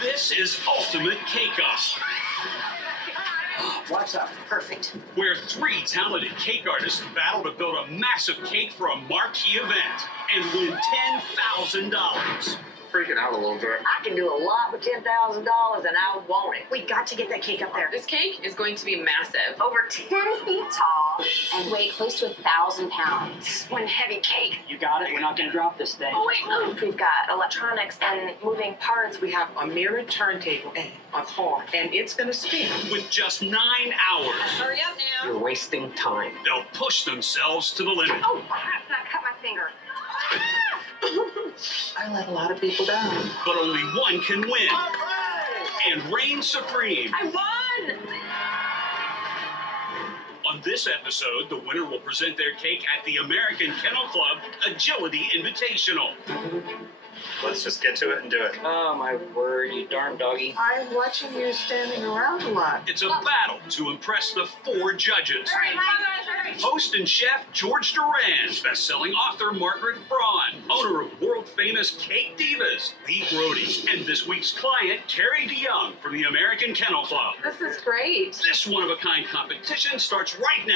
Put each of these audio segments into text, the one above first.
This is Ultimate Cake-Off. What's up? Perfect. Where 3 talented cake artists battle to build a massive cake for a marquee event and win $10,000. Freaking out a little bit. I can do a lot with $10,000 and I want it. We got to get that cake up there. This cake is going to be massive. Over 10 feet tall and weigh close to 1,000 pounds. One heavy cake. You got it? We're not gonna drop this thing. Oh, wait. We've got electronics and moving parts. We have a mirrored turntable and a car, and it's gonna spin. With just 9 hours, Hurry up now. You're wasting time. they'll push themselves to the limit. Oh, crap, I cut my finger. I let a lot of people down. But only one can win and reign supreme. I won! On this episode, the winner will present their cake at the American Kennel Club Agility Invitational. Let's just get to it and do it. Oh, my word, you darn doggy. I'm watching you standing around a lot. It's a battle to impress the 4 judges. Host and chef George Duran, best-selling author Margaret Braun, owner of world-famous Cake Divas Lee Brody, and this week's client Carrie DeYoung from the American Kennel Club. This is great. This one-of-a-kind competition starts right now.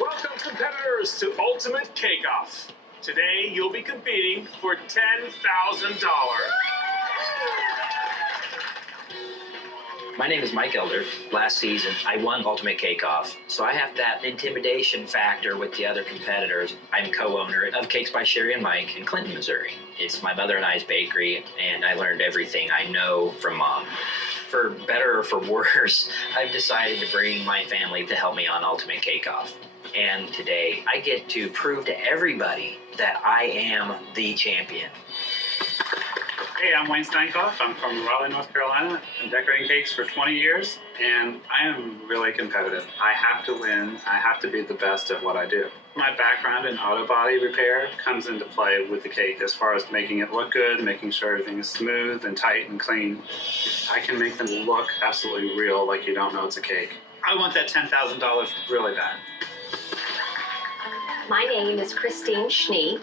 Welcome, competitors, to Ultimate Cake-Off. Today, you'll be competing for $10,000. My name is Mike Elder. Last season, I won Ultimate Cake-Off, so I have that intimidation factor with the other competitors. I'm co-owner of Cakes by Sherry and Mike in Clinton, Missouri. It's my mother and I's bakery, and I learned everything I know from Mom. For better or for worse, I've decided to bring my family to help me on Ultimate Cake-Off. And today, I get to prove to everybody that I am the champion. Hey, I'm Wayne Steinkoff. I'm from Raleigh, North Carolina. I'm decorating cakes for 20 years, and I am really competitive. I have to win. I have to be the best at what I do. My background in auto body repair comes into play with the cake as far as making it look good, making sure everything is smooth and tight and clean. I can make them look absolutely real, like you don't know it's a cake. I want that $10,000 really bad. My name is Christine Schnee.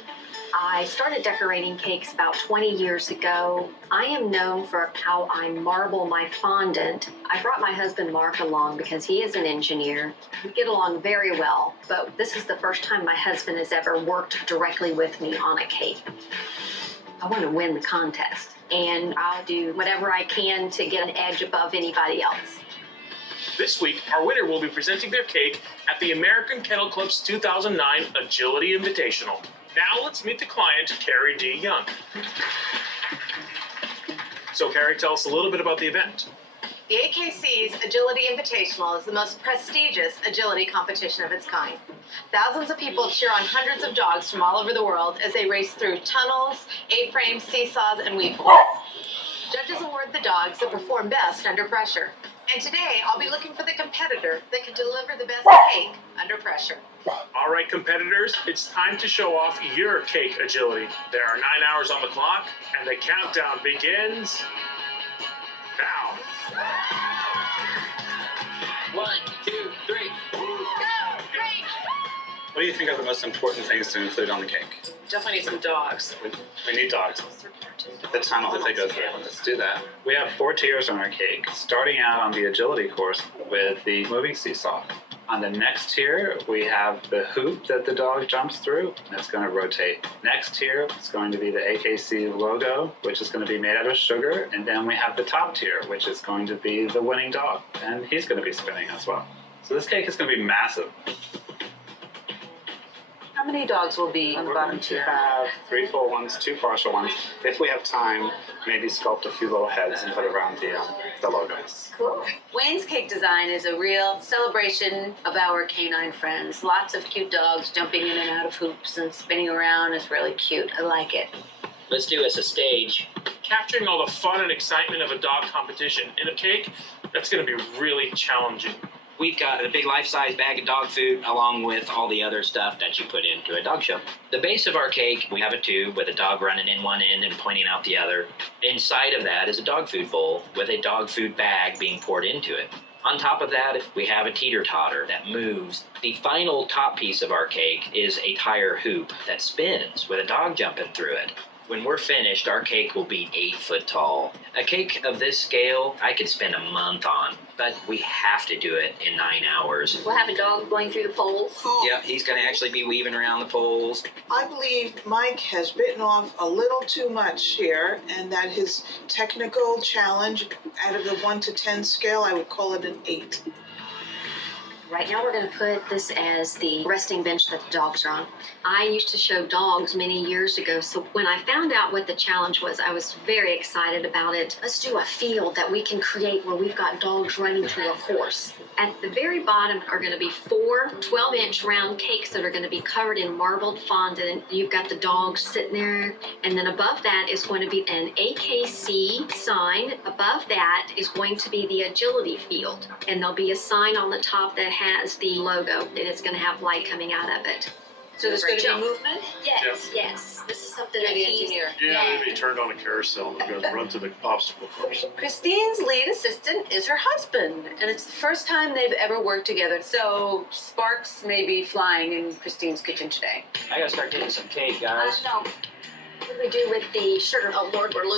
I started decorating cakes about 20 years ago. I am known for how I marble my fondant. I brought my husband Mark along because he is an engineer. We get along very well, but this is the first time my husband has ever worked directly with me on a cake. I want to win the contest, and I'll do whatever I can to get an edge above anybody else. This week, our winner will be presenting their cake at the American Kennel Club's 2009 Agility Invitational. Now let's meet the client, Carrie DeYoung. So Carrie, tell us a little bit about the event. The AKC's Agility Invitational is the most prestigious agility competition of its kind. Thousands of people cheer on hundreds of dogs from all over the world as they race through tunnels, A-frames, seesaws, and weed pools. Judges award the dogs that perform best under pressure. And today, I'll be looking for the competitor that can deliver the best cake under pressure. All right, competitors, it's time to show off your cake agility. There are 9 hours on the clock, and the countdown begins now. 1, 2, 3. What do you think are the most important things to include on the cake? Definitely need some dogs. We need dogs. The tunnel that they go through. Let's do that. We have 4 tiers on our cake, starting out on the agility course with the moving seesaw. On the next tier, we have the hoop that the dog jumps through. That's going to rotate. Next tier is going to be the AKC logo, which is going to be made out of sugar. And then we have the top tier, which is going to be the winning dog. And he's going to be spinning as well. So this cake is going to be massive. How many dogs will be on the We're bottom going to tier? have 3 full ones, 2 partial ones. If we have time, maybe sculpt a few little heads and put around the logos. Cool. Wayne's cake design is a real celebration of our canine friends. Lots of cute dogs jumping in and out of hoops and spinning around is really cute. I like it. Let's do as a stage. Capturing all the fun and excitement of a dog competition in a cake, that's going to be really challenging. We've got a big life-size bag of dog food along with all the other stuff that you put into a dog show. The base of our cake, we have a tube with a dog running in one end and pointing out the other. Inside of that is a dog food bowl with a dog food bag being poured into it. On top of that, if we have a teeter-totter that moves, the final top piece of our cake is a tire hoop that spins with a dog jumping through it. When we're finished, our cake will be 8 foot tall. A cake of this scale, I could spend a month on, but we have to do it in 9 hours. We'll have a dog going through the poles. Yep, he's going to actually be weaving around the poles. I believe Mike has bitten off a little too much here, and that his technical challenge, out of the 1 to 10 scale, I would call it an 8. Right now we're going to put this as the resting bench that the dogs are on. I used to show dogs many years ago, so when I found out what the challenge was, I was very excited about it. Let's do a field that we can create where we've got dogs running through a course. At the very bottom are going to be 4 12-inch round cakes that are going to be covered in marbled fondant. You've got the dogs sitting there, and then above that is going to be an AKC sign. Above that is going to be the agility field, and there'll be a sign on the top that has the logo, and it's going to have light coming out of it. So there's going to be movement? Yes, yes. This is something You're that the he's... engineer. Yeah, maybe turned on a carousel and goes run to the obstacle course. Christine's lead assistant is her husband, and it's the first time they've ever worked together. So sparks may be flying in Christine's kitchen today. I got to start getting some cake, guys. No. What do we do with the sugar? Oh, Lord, we're losing.